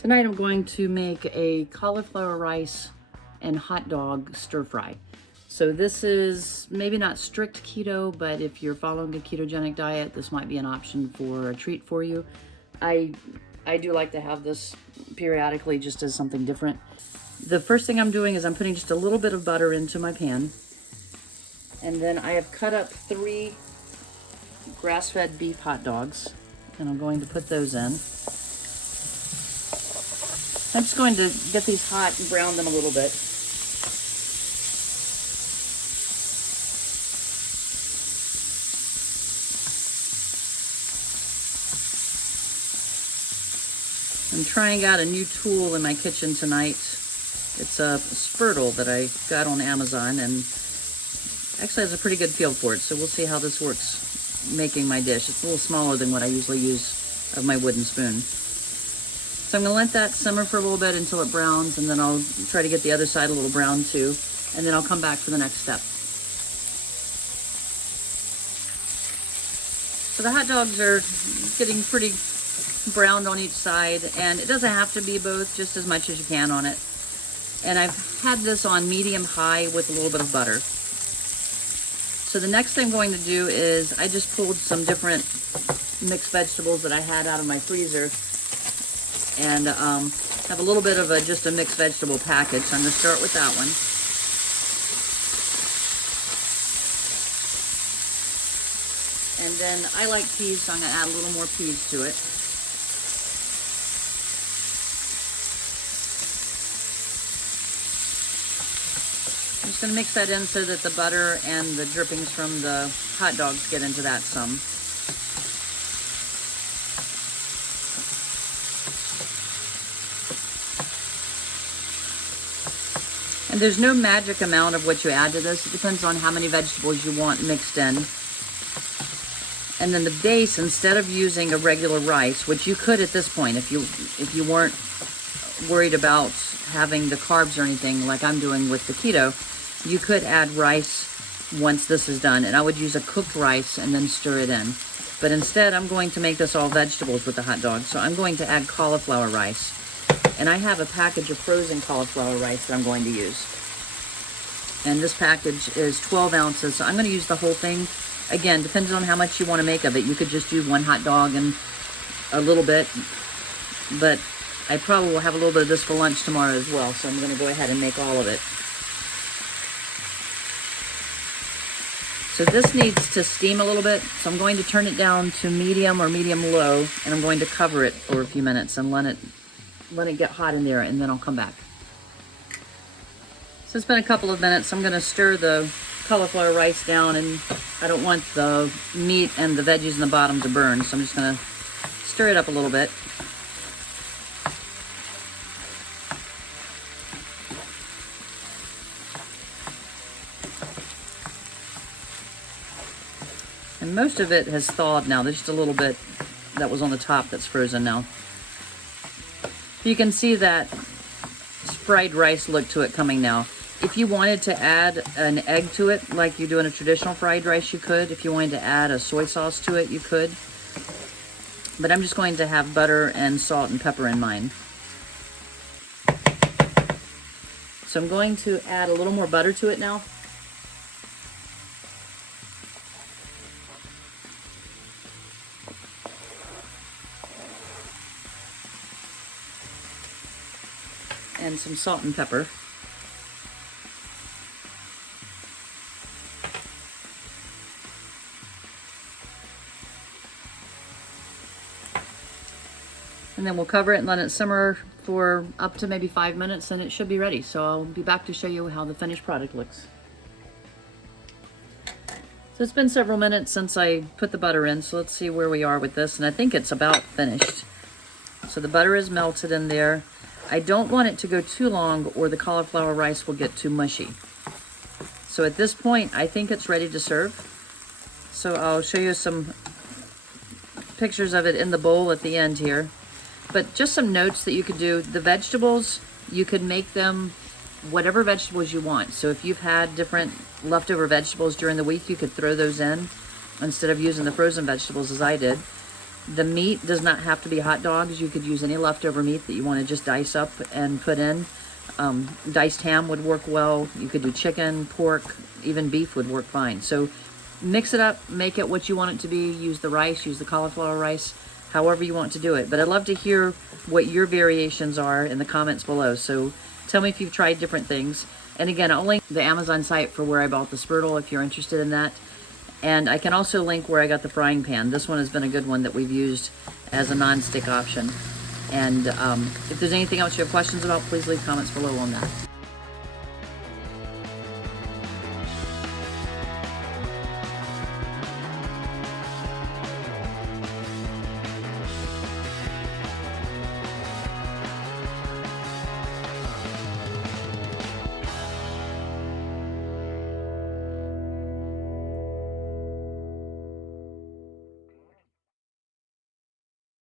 Tonight I'm going to make a cauliflower rice and hot dog stir fry. So this is maybe not strict keto, but if you're following a ketogenic diet, this might be an option for a treat for you. I do like to have this periodically just as something different. The first thing I'm doing is I'm putting just a little bit of butter into my pan. And then I have cut up 3 grass-fed beef hot dogs, and I'm going to put those in. I'm just going to get these hot and brown them a little bit. I'm trying out a new tool in my kitchen tonight. It's a spurtle that I got on Amazon, and actually has a pretty good feel for it, so we'll see how this works making my dish. It's a little smaller than what I usually use of my wooden spoon. So I'm going to let that simmer for a little bit until it browns, and then I'll try to get the other side a little brown too, and then I'll come back for the next step. So the hot dogs are getting pretty browned on each side, and it doesn't have to be both, just as much as you can on it. And I've had this on medium-high with a little bit of butter. So the next thing I'm going to do is I just pulled some different mixed vegetables that I had out of my freezer, and have a little bit of just a mixed vegetable package. So I'm going to start with that one. And then I like peas, so I'm going to add a little more peas to it. I'm just going to mix that in so that the butter and the drippings from the hot dogs get into that some. And there's no magic amount of what you add to this. It depends on how many vegetables you want mixed in. And then the base, instead of using a regular rice, which you could at this point if you weren't worried about having the carbs or anything like I'm doing with the keto, you could add rice once this is done. And I would use a cooked rice and then stir it in. But instead, I'm going to make this all vegetables with the hot dog. So I'm going to add cauliflower rice. And I have a package of frozen cauliflower rice that I'm going to use. And this package is 12 ounces, so I'm going to use the whole thing. Again, depends on how much you want to make of it. You could just do one hot dog and a little bit, but I probably will have a little bit of this for lunch tomorrow as well, so I'm going to go ahead and make all of it. So this needs to steam a little bit, so I'm going to turn it down to medium or medium-low, and I'm going to cover it for a few minutes and let it get hot in there, and then I'll come back. So it's been a couple of minutes. I'm going to stir the cauliflower rice down, and I don't want the meat and the veggies in the bottom to burn, so I'm just going to stir it up a little bit. And most of it has thawed now. There's just a little bit that was on the top that's frozen now. You can see that fried rice look to it coming now. If you wanted to add an egg to it, like you do in a traditional fried rice, you could. If you wanted to add a soy sauce to it, you could. But I'm just going to have butter and salt and pepper in mine. So I'm going to add a little more butter to it now. And some salt and pepper. And then we'll cover it and let it simmer for up to maybe 5 minutes, and it should be ready. So I'll be back to show you how the finished product looks. So it's been several minutes since I put the butter in, so let's see where we are with this. And I think it's about finished. So the butter is melted in there. I don't want it to go too long or the cauliflower rice will get too mushy. So at this point, I think it's ready to serve. So I'll show you some pictures of it in the bowl at the end here. But just some notes that you could do. The vegetables, you could make them whatever vegetables you want. So if you've had different leftover vegetables during the week, you could throw those in instead of using the frozen vegetables as I did. The meat does not have to be hot dogs. You could use any leftover meat that you want to just dice up and put in. Diced ham would work well. You could do chicken, pork, even beef would work fine. So mix it up, make it what you want it to be. Use the rice, use the cauliflower rice, however you want to do it. But I'd love to hear what your variations are in the comments below. So tell me if you've tried different things. And again, I'll link the Amazon site for where I bought the spurtle if you're interested in that. And I can also link where I got the frying pan. This one has been a good one that we've used as a non-stick option. And if there's anything else you have questions about, please leave comments below on that.